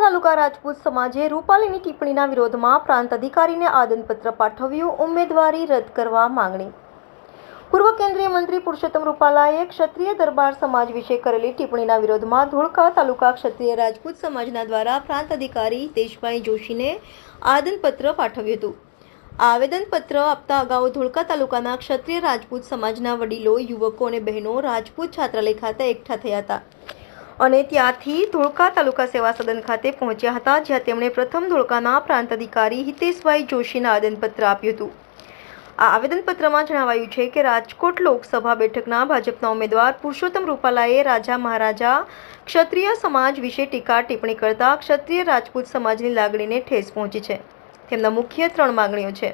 તાલુકા રાજપૂત સમાજે રૂપાલીની ટિપ્પણીના વિરોધમાં પ્રાંત અધિકારીને આદનપત્ર પાઠવ્યું, ઉમેદવારી રદ કરવા માંગણી. પૂર્વ કેન્દ્રીય મંત્રી પુરુષોત્તમ રૂપાલાએ ક્ષત્રિય દરબાર સમાજ વિશે કરેલી ટિપ્પણીના વિરોધમાં ધોળકા તાલુકા ક્ષત્રિય રાજપૂત સમાજના દ્વારા પ્રાંત અધિકારી દેશભાઈ જોશીને આદનપત્ર પાઠવ્યું હતું. આવેદનપત્ર આપતા અગાઉ ધોળકા તાલુકાના ક્ષત્રિય રાજપૂત સમાજના વડીલો, યુવકો અને બહેનો રાજપૂત છાત્રાલય ખાતે એકઠા થયા હતા. અને ત્યાંથી ધોળકા તાલુકા સેવા સદન ખાતે પહોંચ્યા હતા, જ્યાં તેમણે પ્રથમ ધોળકાના પ્રાંત અધિકારી હિતેશભાઈ જોશીને આવેદનપત્ર આપ્યું હતું. આ આવેદનપત્રમાં જણાવાયું છે કે રાજકોટ લોકસભા બેઠકના ભાજપના ઉમેદવાર પુરુષોત્તમ રૂપાલાએ રાજા મહારાજા ક્ષત્રિય સમાજ વિશે ટીકા ટિપ્પણી કરતા ક્ષત્રિય રાજપૂત સમાજની લાગણીને ઠેસ પહોંચી છે. તેમના મુખ્ય ત્રણ માંગણીઓ છે.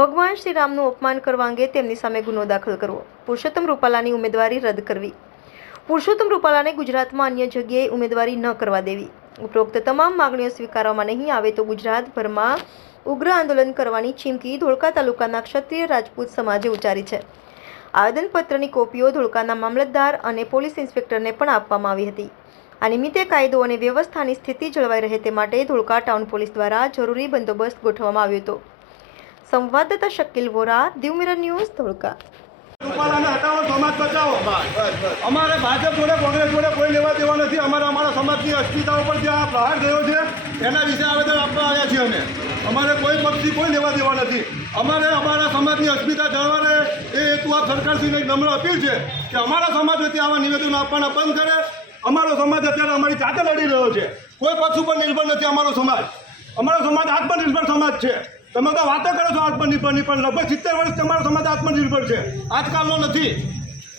ભગવાન શ્રી રામનું અપમાન કરવા અંગે તેમની સામે ગુનો દાખલ કરવો. પુરુષોત્તમ રૂપાલાની ઉમેદવારી રદ કરવી. પુરુષોત્તમ રૂપાલાને ગુજરાતમાં અન્ય જગ્યાએ ઉમેદવારી ન કરવા દેવી. ઉપરોક્ત તમામ માંગણીઓ સ્વીકારવામાં નહીં આવે તો ગુજરાતભરમાં ઉગ્ર આંદોલન કરવાની ચીમકી ધોળકા તાલુકાના ક્ષત્રિય રાજપૂત સમાજે ઉચ્ચારી છે. આવેદનપત્રની કોપીઓ ધોળકાના મામલતદાર અને પોલીસ ઇન્સ્પેક્ટરને પણ આપવામાં આવી હતી. આ નિમિત્તે કાયદો અને વ્યવસ્થાની સ્થિતિ જળવાઈ રહે તે માટે ધોળકા ટાઉન પોલીસ દ્વારા જરૂરી બંદોબસ્ત ગોઠવવામાં આવ્યો હતો. સંવાદદાતા શકીલ વોરા દીવ ન્યૂઝ, ધોળકા. રૂપાલાને સમાજ બચાવો. અમારે ભાજપ જોડે, કોંગ્રેસ જોડે કોઈ લેવા દેવા નથી. અમારે અમારા સમાજની અસ્મિતા ઉપર જે આ પ્રહાર થયો છે, એના વિશે આવેદન આપવા આવ્યા છીએ અમે. અમારે કોઈ પક્ષથી કોઈ લેવા દેવા નથી. અમારે અમારા સમાજની અસ્મિતા જાળવા એ હેતુ આ સરકારશ્રીને નમ્ર અપીલ છે કે અમારા સમાજ વચ્ચે આવા નિવેદનો આપવાના બંધ કરે. અમારો સમાજ અત્યારે અમારી જાતે લડી રહ્યો છે. કોઈ પક્ષ ઉપર નિર્ભર નથી અમારો સમાજ. અમારો સમાજ આત્મનિર્ભર સમાજ છે. તમે તો વાતો કરો છો આત્મનિર્ભરની પણ લગભગ સિત્તેર વર્ષ તમારો સમાજ આત્મનિર્ભર છે. આજકાલનો નથી.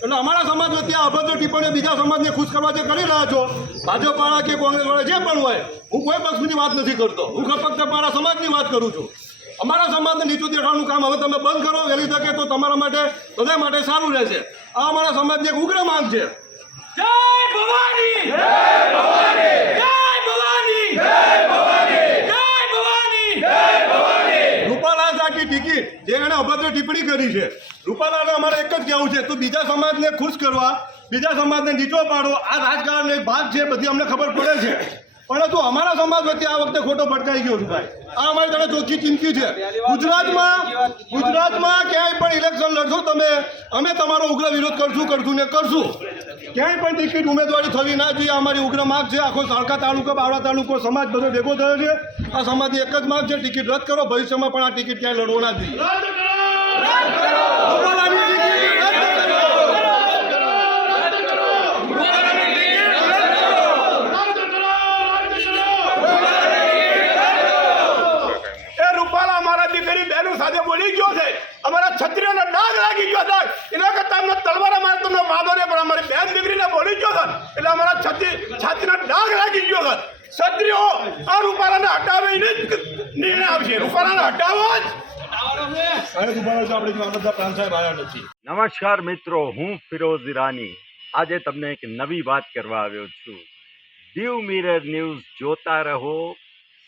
એટલે અમારા સમાજ વચ્ચે આ અભદ્ર ટિપ્પણીઓ બીજા સમાજને ખુશ કરવા જે કરી રહ્યા છો, ભાજપવાળા કે કોંગ્રેસવાળા જે પણ હોય, હું કોઈ પક્ષની વાત નથી કરતો. હું ફક્ત મારા સમાજની વાત કરું છું. અમારા સમાજને નીચું દેખાડવાનું કામ હવે તમે બંધ કરો, વહેલી તકે તો તમારા માટે બધા માટે સારું રહેશે. આ અમારા સમાજની એક ઉગ્ર માંગ છે જય ભવાની જય ભવાની જય ભવાની જય ભવાની જય ભવાની જય ભવાની ટિકિટ જે એણે અભદ્ર ટિપ્પણી કરી છે. રૂપાલાને અમારે એક જ કહેવું છે, તો બીજા સમાજને ખુશ કરવા, બીજા સમાજને નીચો પાડો. આ રાજકારણનો એક ભાગ છે, બધી અમને ખબર પડે છે. પરંતુ અમારા સમાજ વચ્ચે આ વખતે ખોટો ભટકાઈ ગયો છે ભાઈ. આ અમારી તને ચોખ્ખી ચીમકી છે. ગુજરાતમાં ગુજરાતમાં ક્યાંય પણ ઇલેક્શન લડશો તમે અમે તમારો ઉગ્ર વિરોધ કરશું કરશું ને કરશું. ક્યાંય પણ ટિકિટ ઉમેદવારી થવી ના જોઈએ અમારી ઉગ્ર માગ છે. આખો સાળકા તાલુકો બાવળા તાલુકો સમાજ બધો ભેગો થયો છે. આ સમાજની એક જ માગ છે ટિકિટ રદ કરો. ભવિષ્યમાં પણ આ ટિકિટ ક્યાંય લડવો ના જોઈએ રૂપાલાની ટિકિટ રદ કરો. એ રૂપાલા અમારા દીકરી બહેનો સાથે બોલી ગયો છે અમારા ક્ષત્રિયોને ડાઘ લાગી ગયો છે એના કરતા અમને તલવાર અમારે તમને વાંધો નહીં પણ અમારી બેન દીકરીને બોલી ગયો છે એટલે અમારા છત્રી છાતીને ડાઘ લાગી ગયો છે ક્ષત્રિયો આ રૂપાલાને હટાવે એને જ નિર્ણય આવશે રૂપાલાને હટાવો જ સાહેબ ઊભા રહો છો, આપણે જો આનંદા પ્રાંત સાહેબ આવ્યા નથી નમસ્કાર મિત્રો હું ફિરોઝ ઈરાની આજે તમને એક નવી વાત કરવા આવ્યો છું દીવ મિરર ન્યૂઝ જોતા રહો